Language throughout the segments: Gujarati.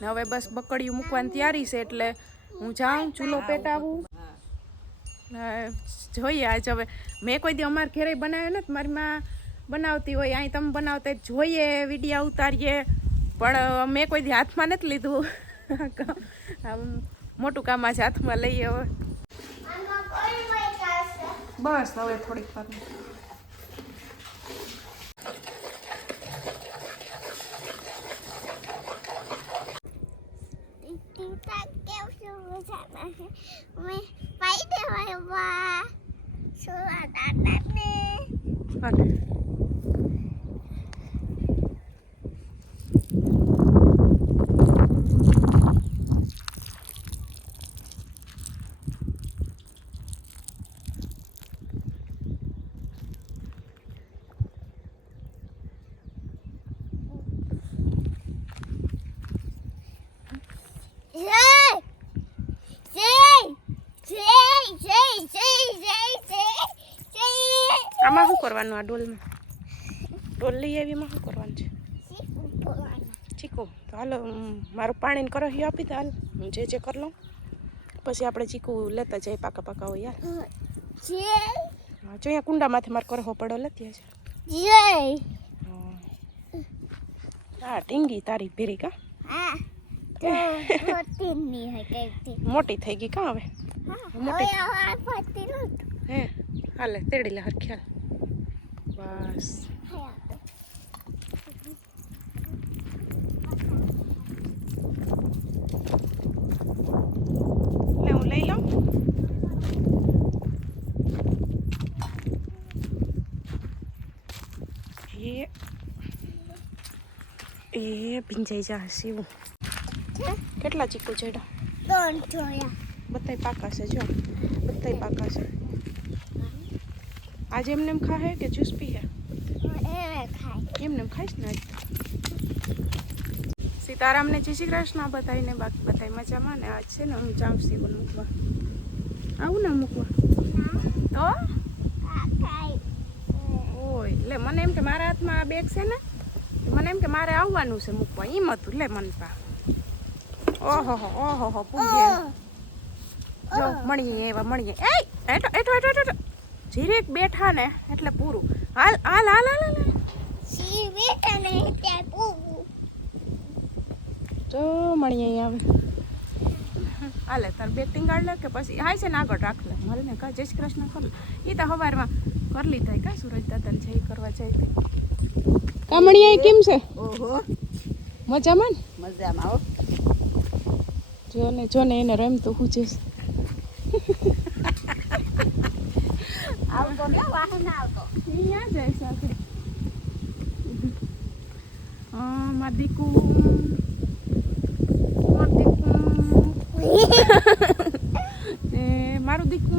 ને હવે બસ બકડીયું મૂકવાની તૈયારી છે એટલે હું જાઉં ચૂલો પેટાવું જોઈએ આજ હવે મેં કોઈ દી અમારે ઘરે બનાવ્યો નથી મારી માં બનાવતી હોય અહીં તમે બનાવતા જોઈએ વિડીયો ઉતારીએ પણ મેં કોઈ દી હાથમાં નથી લીધું મોટું કામ આજે હાથમાં લઈએ હવે બસ હવે થોડીક વાર આમાં શું કરવાનું આ ડોલમાં ડોલ લઈ આવી એમાં શું કરવાનું છે ચીકુ તો હાલો મારું પાણીને કરહીઓ આપી દે હાલ હું જે કરી લઉં પછી આપણે ચીકુ લેતા જઈએ પાકા પાકા હોય યાર હા જો અહીંયા કુંડામાંથી મારે કરહો પડો લેતી છે હા ટીંગી તારી ભેરી કા મોટી થઈ ગઈ કા હવે હે હાલે તેડી લે હરખ્યાલ બસ લે હું લઈ લઉં એ ભીંજાઈ જશે એવું કેટલા ચીકુ ચડ્યા 3 જોયા બધાય પાકા છે જો બધાય પાકા છે આજે એમને એમ ખાહે કે જ્યુસ પીહે એમને એમ ખાઈશ ને આજ સીતારામને જય શ્રી કૃષ્ણ બધાને બાકી બધાય મજામાં ને આજ છે ને હું જાઉં સીવન મૂકવા આવું ને મૂકવા તો ઓય લે મને એમ કે મારા હાથમાં આ બેગ છે ને મને એમ કે મારે આવવાનું છે મૂકવા એમ હતું લે મન પા ઓહો ઓહો પૂગે જો મળીએ એવા મળીએ એ એટો એટો એટો એટો જીરેક બેઠા ને એટલે પૂરું હાલ હાલ હાલ હાલ સી બેઠા ને એટલે પૂરું જો મળીએ આવે હાલે તાર બેગ ટીંગાડ લે કે પછી હાય છે ને આગળ રાખ લે હાલ ને કા જય શ્રી કૃષ્ણ કર એ તો હવારમાં કર લીધા કા સુરજ દાદા ને જઈ કરવા જાય તે કા મળીએ કેમ છે ઓહો મજામાં મજામાં આવો જો ને એને રમતું હું છે આવતો ને વાહન આવતો અહીંયા જાય સાથે માર દીકુ મારું દીકુ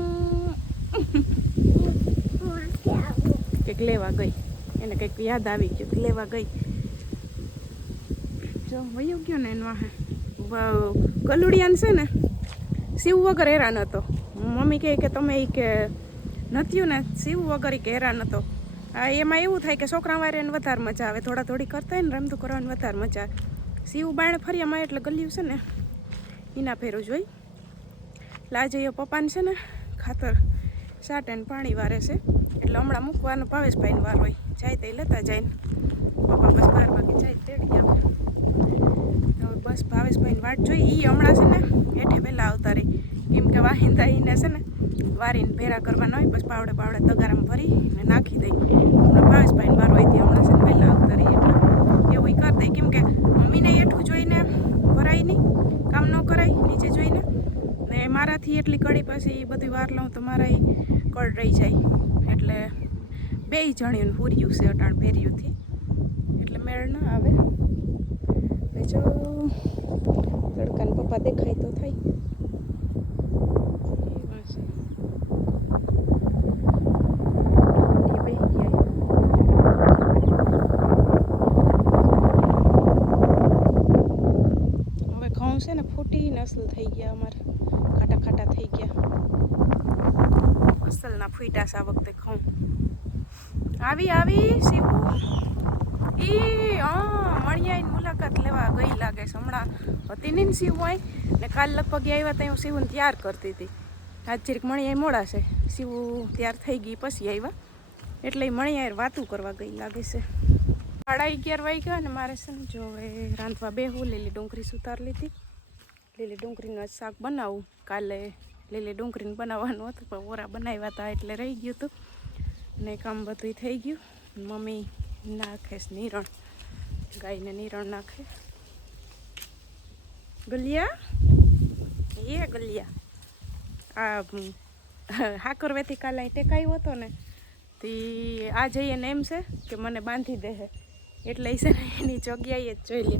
કંઈક લેવા ગઈ એને કંઈક યાદ આવી ગયું લેવા ગઈ જો વયું ગયો ને એનો વાહે ગલુડિયાન છે ને શિવ વગર હેરાન હતો મમ્મી કહે કે તમે એ કે નથ્યું ને શિવ વગર કે હેરાન હતો એમાં એવું થાય કે છોકરા વારે એને વધારે મજા આવે થોડા થોડી કરતા હોય ને રમતું કરવાની વધારે મજા આવે શિવ બાણે ફરિયામાં એટલે ગલ્યું છે ને એના ફેરું જોઈ લાજયો પપ્પાને છે ને ખાતર સાટે ને પાણી વારે છે એટલે હમણાં મૂકવાનો ભાવેશભાઈને વાર હોય જાય તે લેતા જાય ને પપ્પા બસ 12 વાગે જાય તેડી આવે બસ ભાવેશભાઈની વાટ જોઈ એ હમણાં છે ને હેઠે વહેલા આવતા રહી કેમ કે વાહિંદા એને છે ને વારીને ભેરા કરવાના હોય બસ પાવડે તગારામાં ભરી ને નાખી દઈ હમણાં ભાવેશભાઈને વાર હોય ત્યાં હમણાં છે ને વહેલા આવતા રહી એટલે એવું કરી દે કેમ કે મમ્મીને હેઠું જોઈને ભરાય નહીં કામ ન કરાય નીચે જોઈને ને મારાથી એટલી કડી પછી બધી વાર લઉં તો મારા કડ રહી જાય એટલે 2 જણીનું પૂર્યું છે અટાણ ભેર્યુંથી એટલે મેળ ન આવે જો તડકાને પપ્પા દેખાય તો થાય હવે ઘઉં છે ને ફૂટી અસલ થઈ ગયા અમારે ખાટા થઈ ગયા અસલના ફૂટા છે આ વખતે ઘઉં આવી શિવ ઈ મળિયાની મુલાકાત લેવા ગઈ લાગે છે હમણાં હતી નહીં ને શિવ હોય ને કાલ લગભગ આવ્યા ત્યાં હું શિવને તૈયાર કરતી હતી આજ જરીક મળિયા મોડા છે શિવ તૈયાર થઈ ગઈ પછી આવ્યા એટલે મળિયા વાતું કરવા ગઈ લાગે છે 11:30 વાગ્યા ને મારે છે ને જો હવે રાંધવા બેહું લીલી ડુંગળી સુતાર લીધી લીલી ડુંગળીનું શાક બનાવું કાલે લીલી ડુંગળીને બનાવવાનું હતું પણ ઓરા બનાવ્યા હતા એટલે રહી ગયું હતું ને કામ બધું થઈ ગયું મમ્મી નાખે નિરણ ગાયને નિરણ નાખે ગલિયા એ ગલિયા આ હાકરવેથી કાલે ટેકાયો હતો ને તે આ જઈએ ને એમ છે કે મને બાંધી દે એટલે છે ને એની જગ્યાએ જ જોઈ લે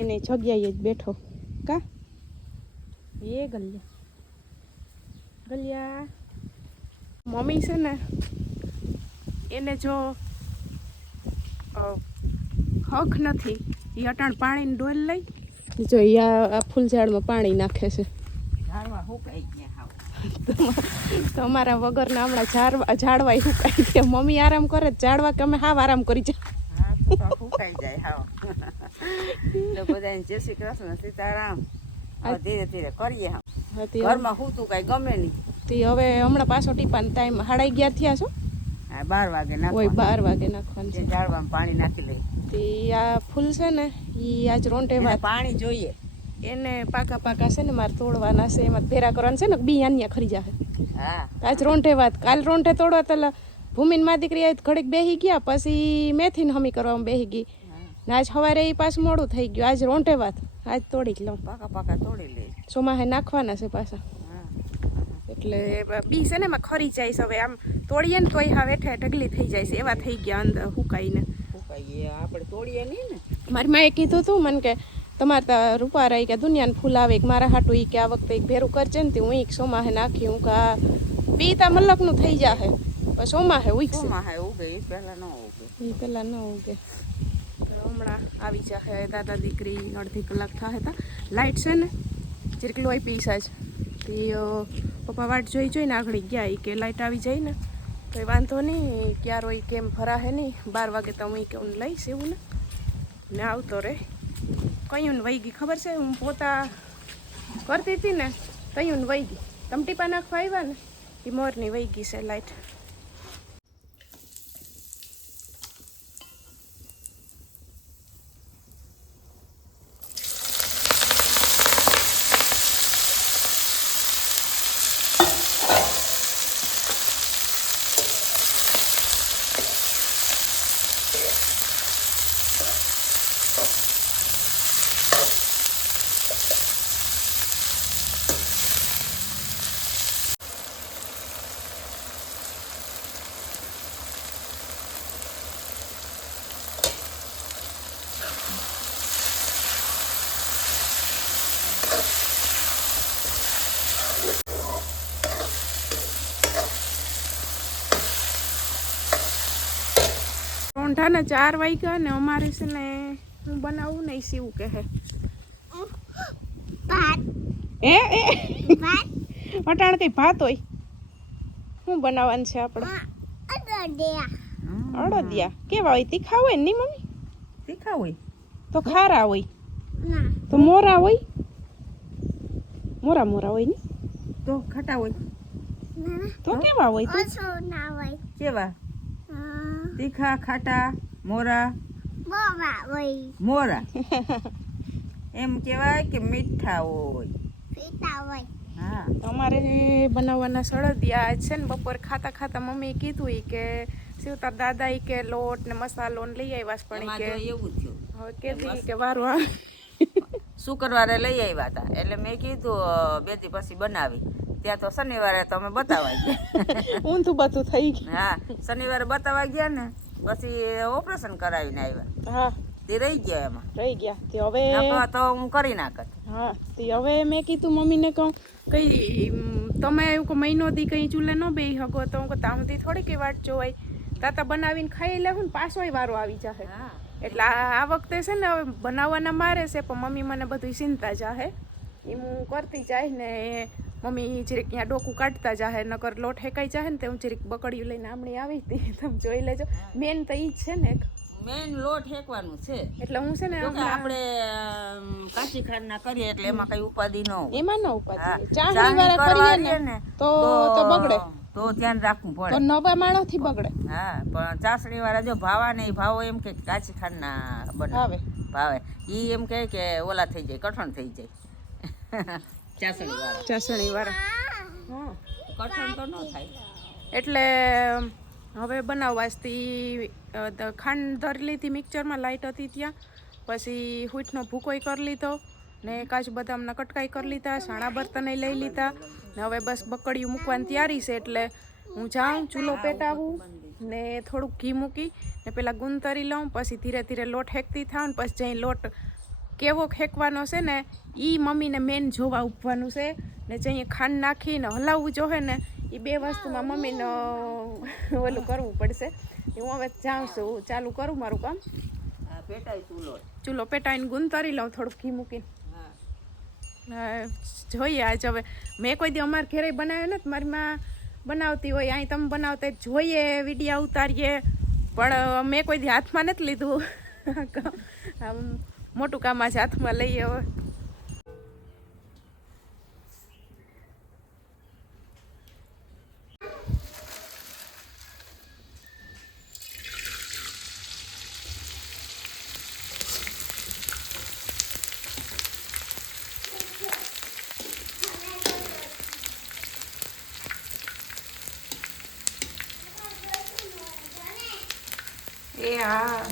એની જગ્યાએ જ બેઠો કા એ ગલિયા ગલિયા મમ્મી છે ને એને જો હક નથી એ અટાણ પાણીની ડોલ લઈ જો આ ફૂલ ઝાડમાં પાણી નાખે છે તમારા વગરના હમણાં ઝાડવા સુકાઈ ગયા મમ્મી આરામ કરે ઝાડવા કે અમે હાવ આરામ કરી જાય સુકાઈ જાય હાવ તો બધાને જય શ્રી કૃષ્ણ સીતારામ ધીરે ધીરે કરીએ ઘરમાં હું કઈ ગમે નહીં તે હવે હમણાં પાછો ટીપાનો ટાઈમ 11:30 થયા છો 12 વાગે હોય 12 વાગે નાખવાનું છે ઝાડવામાં પાણી નાખી લઈ તે આ ફૂલ છે ને એ આજ રોંટે પાણી જોઈએ એને પાકા છે ને મારે તોડવાના છે એમાં ભેરા કરવાના છે ને બી આન્યા ખરી જાય હા આજ રોંઠે વાત કાલ રોંઠે તોડવા તો ભૂમિન માં દીકરી આવી ઘડીક બેસી ગયા પછી મેથીને હમી કરવામાં બેસી ગઈ ને આજ સવારે એ પાછું મોડું થઈ ગયું આજ રોંઠે વાત આજ તોડી જ લઉં પાકા તોડી લે ચોમાહે નાખવાના છે પાછા એટલે બી છે ને એમાં ખરી જાય છે હવે આમ તોડીએ ને તોય હા વેઠે ઢગલી થઈ જાય છે એવા થઈ ગયા અંદર હુકાઈને આપણે તોડીએ નહીં ને મારી માએ કીધું હતું મને કે તમારે તો રૂપારા કે દુનિયાને ફૂલ આવે કે મારા હાટું એ કે આ વખતે એક ભેરું કરજે ને હું એક સોમાહે નાખી હું કા પીતા મલકનું થઈ જાહે પણ સોમાહે ઉગશે સોમાહે ઉગે એ પહેલા ન ઉગે હમણાં આવી જાહે દાદા દીકરી અડધી કલાક થાય હતા લાઇટ છે ને જરીક લોહી પીસા જ તે પપ્પા વાટ જોઈને આગળ ગયા એ કે લાઇટ આવી જાય ને તો એ વાંધો નહીં ક્યારો એ કેમ ભરાહે નહીં 12 વાગે તો હું કેવું લઈશ એવું ને આવતો રે કયું ને વહી ગઈ ખબર છે હું પોતા કરતી હતી ને તયું વહી ગઈ તમે ટીપા નાખવા આવ્યા ને એ મોરની વહી ગઈ છે લાઇટ રોંઢાને 4 વાગ્યા ને અમારે છે ને હું બનાવું નહીં સીવું કહે અટાણ કઈ ભાત હોય શું બનાવવાનું છે આપણે અડદિયા કેવા હોય તીખા હોય ને મમ્મી તીખા હોય તો ખારા હોય તો મોરા હોય મોરા હોય ને તો ખટા હોય તો કેવા હોય કેવા તીખા ખાટા મોરા મોરા એમ કહેવાય કે મીઠા હોય હા અમારે બનાવવાના સળદિયા છે ને બપોર ખાતા મમ્મી કીધું કે શિવતાર દાદા કે લોટ ને મસાલો ને લઈ આવ્યા પણ કે એવું થયું હવે કેતી કે વારું શુક્રવારે લઈ આવ્યા હતા એટલે મેં કીધું 2 દી પછી બનાવી ત્યાં તો શનિવારે તો અમે બતાવવા ગયા ઊંધું બધું થઈ ગયું હા શનિવારે બતાવવા ગયા ને પછી ઓપરેશન કરાવીને આવ્યા હા તે રહી ગયા એમાં રહી ગયા તે હવે તો હું કરી નાખત હા તે હવે મેં કીધું મમ્મીને કહું કઈ તમે એવું કે મહિનો દી કઈ ચૂલે ન બેહી શકો તો હું તામથી થોડી કઈ વાટ જોવાય તાતા બનાવીને ખાઈ લેવું ને પાછોય વારો આવી જાહે એટલે આ વખતે છે ને હવે બનાવવાના મારે છે પણ મમ્મી મને બધું ચિંતા જાહે એમ હું કરતી જાય ને મમ્મી જરીક ત્યાં ડોકું કાઢતા જાહે નકર લોટ હેકાઈ જાહે ને તો હું જરીક બકડીયું લઈને આમણી આવી હતી તમે જોઈ લેજો મેન તો ઈ જ છે ને મેઈન લોટ હેકવાનું છે. એટલે હું છે ને જો કે હમણાં આપણે કાચી ખાંડના કરીએ એટલે એમાં કઈ ઉપાધિ ન હોય. એમાં ન હા, ઉપાધિ ચાસણી ચાસણી વાળા કરવા કરીએ રહીએ ને ને તો બગડે, તો ધ્યાન રાખવું તો પડે. નવા માણસ થી બગડે. હા, પણ ચાસણી વાળા જો ભાવા નહીં, ભાવો એમ કે કાચી ખાંડના બનાવે આવે ભાવે. ઈ એમ કહે કે ઓલા થઈ જાય, કઠણ થઈ જાય. ચાસણી વાળા ચાસણી વાળા હા. કઠણ તો ન થાય. એટલે હવે બનાવવાથી ખાંડ ધરી લીધી મિક્સરમાં, લાઈટ હતી ત્યાં. પછી હુંઠનો ભૂકોઈ કરી લીધો ને કાજુ બદામના કટકાઈ કરી લીધા, સાણા બર્તને લઈ લીધા ને હવે બસ બકડીયું મૂકવાની તૈયારી છે. એટલે હું જાઉં, ચૂલો પેટાવું ને થોડુંક ઘી મૂકી ને પેલા ગુંદ તરી લઉં, પછી ધીરે ધીરે લોટ હેકતી થાવ ને પછી જઈ લોટ કેવો હેકવાનો છે ને એ મમ્મીને મેન જોવા ઉપવાનું છે ને જઈએ ખાંડ નાખીને હલાવવું જોહે ને એ બે વસ્તુમાં મમ્મીને ઓલું કરવું પડશે. હું હવે જાઉં છું, ચાલુ કરું મારું કામ. હા, પેટાય ચૂલો. ચૂલો પેટાઈને ગુંદ તરી લઉં થોડુંક ઘી મૂકીને. હા. જોઈએ આજ હવે મેં કોઈ દી અમારે ઘરે બનાવ્યો નથી, મારી માં બનાવતી હોય, અહીં તમે બનાવતા જોઈએ, વિડીયા ઉતારીએ, પણ મેં કોઈ દી હાથમાં નથી લીધું. આમ મોટું કામ આજે હાથમાં લઈએ હવે. એ હા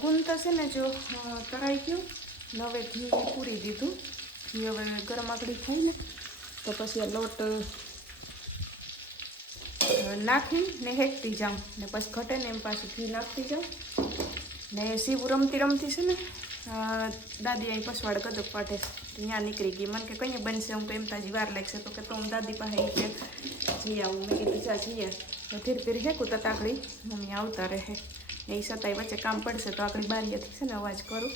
ગુંદ તો છે ને જો તરાઈ ગયું ને હવે ઘી પૂરી દીધું. ઘી હવે ગરમ આગળી થાય ને તો પછી આ લોટ નાખી ને હેકતી જાઉં ને પછી ઘટે ને એમ પાછું ઘી નાખતી જાઉં. ને સીવું રમતી રમતી છે ને દાદી અહીં પસવાડ કદક પાટે ત્યાં નીકળી ગઈ. મને કે કંઈ બનશે, હું એમ તાજી વાર લાગશે તો કે તો હું દાદી પાસે કે જઈ આવું. મેં કીધું જા જઈએ. ધીરે ધીરે હેકું તો તાકડી મમ્મી આવતા રહે ને એ છતાંય વચ્ચે કામ પડશે તો આકડી બારીએથી છે ને અવાજ કરું.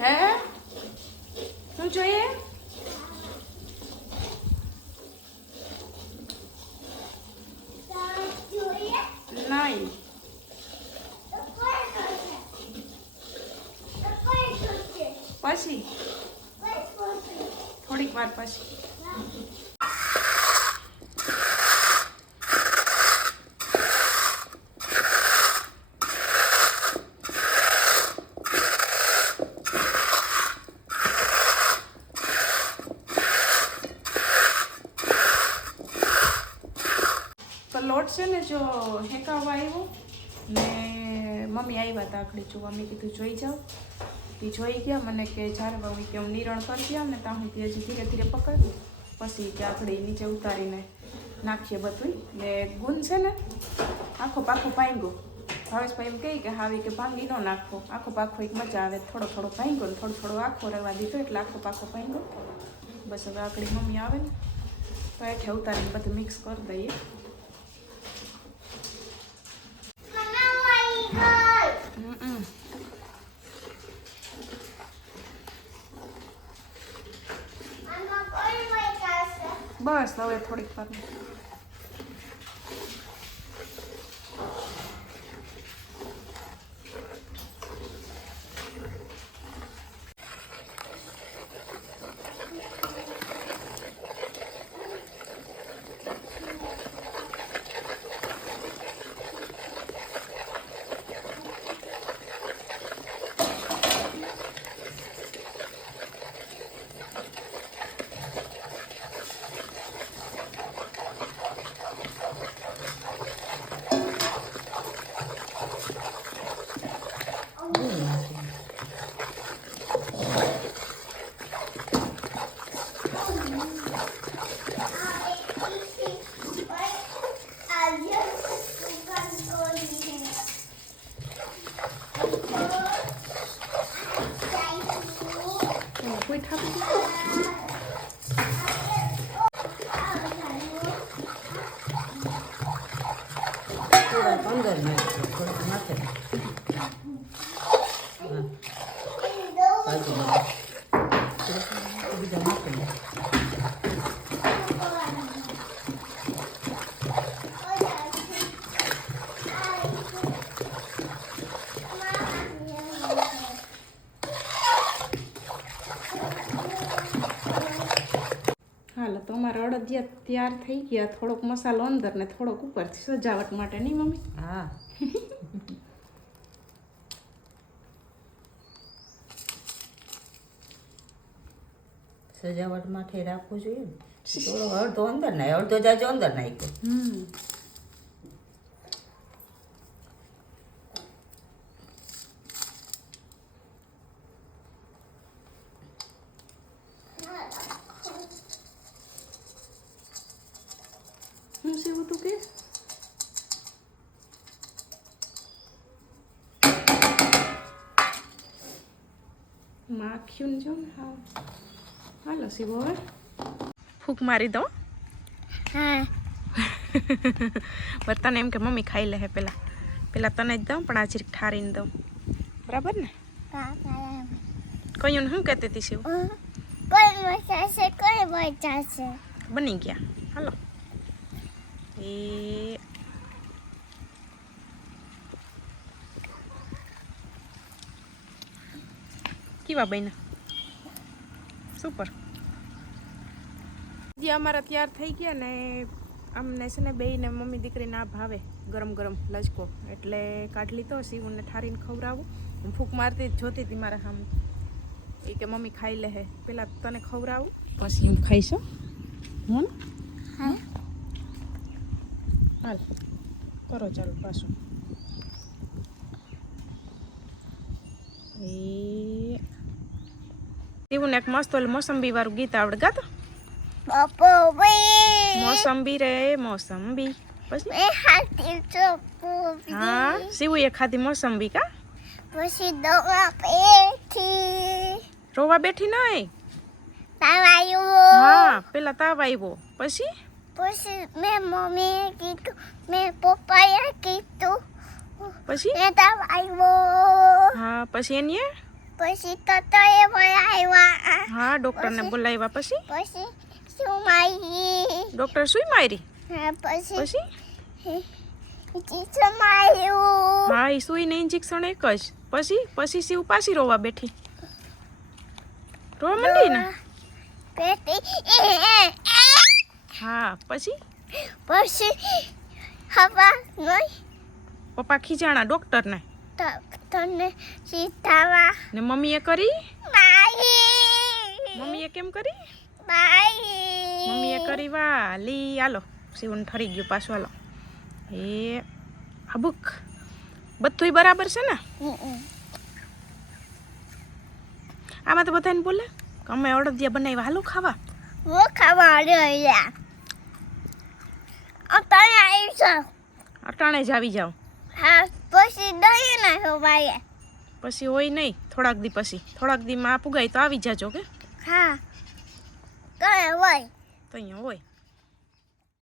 હે શું જોઈએ? નહીં પછી થોડીક વાર પછી. તો લોટ છે ને જો હેકાવા આવ્યો ને મમ્મી આવ્યા હતા આખડી જોવા. મેં કીધું જોઈ જાઓ. એ જોઈ ગયા મને કે જ્યારે મમ્મી કે હું નિરણ કરી ગયા ને ત્યાં હું હજી ધીરે ધીરે પકડ્યું પછી કે આખડી નીચે ઉતારીને નાખીએ બધું. ને ગુણ છે ને આખો પાખો ભાંગ્યો. ભાવેશભાઈ એમ કહે કે હાવી કે ભાંગી ન નાખો, આખો પાખો એક મજા આવે. થોડો થોડો ભાંગ્યો ને થોડો થોડો આખો રહેવા દીધો એટલે આખો પાખો ભાંગ્યો. બસ હવે આખડી મમ્મી આવે ને તો એઠે ઉતારીને બધું મિક્સ કરી દઈએ. બસ હવે થોડીક વાર કોઈ ઠાપી થોડા 15 મિનિટ થોડુંક નાખે બીજા નાખે હાલો તો અમારા અડદિયા તૈયાર થઈ ગયા. થોડોક મસાલો અંદર ને થોડોક ઉપરથી સજાવટ માટે નહીં મમ્મી? હા સજાવટ માટે રાખવું જોઈએ ને. થોડો અડધો અંદર નાખ, અડધો જાજો અંદર નાખ્યો. હું સેવું તું કે માખ્યું જો ને. હા હાલો સીવો હવે ફૂંક મારી દઉં. હા તને એમ કે મમ્મી ખાઈ લે પેલા તને જ દઉં પણ આજે ઠારીને દઉં. બરાબર ને? કયું શું કહેતી હતી શિવ? કોઈ મચાશે કોઈ મચાશે બની ગયા. હાલો એ કેવા બન્યા? સુપર. જે અમારા તૈયાર થઈ ગયા ને અમને છે ને બેયને મમ્મી દીકરીને આ ભાવે ગરમ ગરમ લચકો એટલે કાઢ લીધો. શિવને ઠારીને ખવડાવું. હું ફૂંક મારતી જોતી હતી મારા સામે. એ કે મમ્મી ખાઈ લે હે, પેલા તને ખવડાવું પછી હું ખાઈશ. હું હા હાલ કરો ચાલો પાછું. એ શિવને એક મસ્ત ઓલું મોસંબી વાળું ગીત આવડે ગાતો. બાપો ભાઈ મોસંબી રે મોસંબી. પછી મેં હાથી ચોપુ હા શિવુએ ખાધી મોસંબી કા. પછી દવા પેઠી રોવા બેઠી નહીં. તાવાયું હા પેલા તાવ આવ્યો પછી પછી મેં મમ્મીએ કીધું મેં પપ્પાએ કીધું પછી મેં તાવાયું હા પછી એને પછી તતોએ બોલાવ્યા હા ડોક્ટરને બોલાવ્યા. પછી પછી શું મારી ડોક્ટર સુઈ મારી. પછી પછી ચીચો માર્યું હા એ સુઈને ઇન્જેક્શન એક જ. પછી શિવ પાછી રોવા બેઠી. રોવા માંડી ને. પેટી હા પછી પછી હવા નહીં પપ્પા ખીજાણા ડોક્ટરને તને સીતાવા ને મમ્મીએ કરી. બાઈ મમ્મીએ કેમ કરી? બાઈ મમ્મીએ કરી વાલી. હાલો શિવને ઠરી ગયું પાછું. હાલો એ અબુક બધુંય બરાબર છે ને આમાં તો બધાને બોલે કે અમે અડદિયા બનાવ્યા હાલો ખાવા वो खावा રહ્યા અત્યારે આવી જાવ અટાણે જ આવી જાઓ હા પછી દહીં નાખો ભાઈ પછી હોય નહીં થોડાક દીમાં આ પુગાય તો આવી જાજો કે હા કઈ હોય તો અહીંયા હોય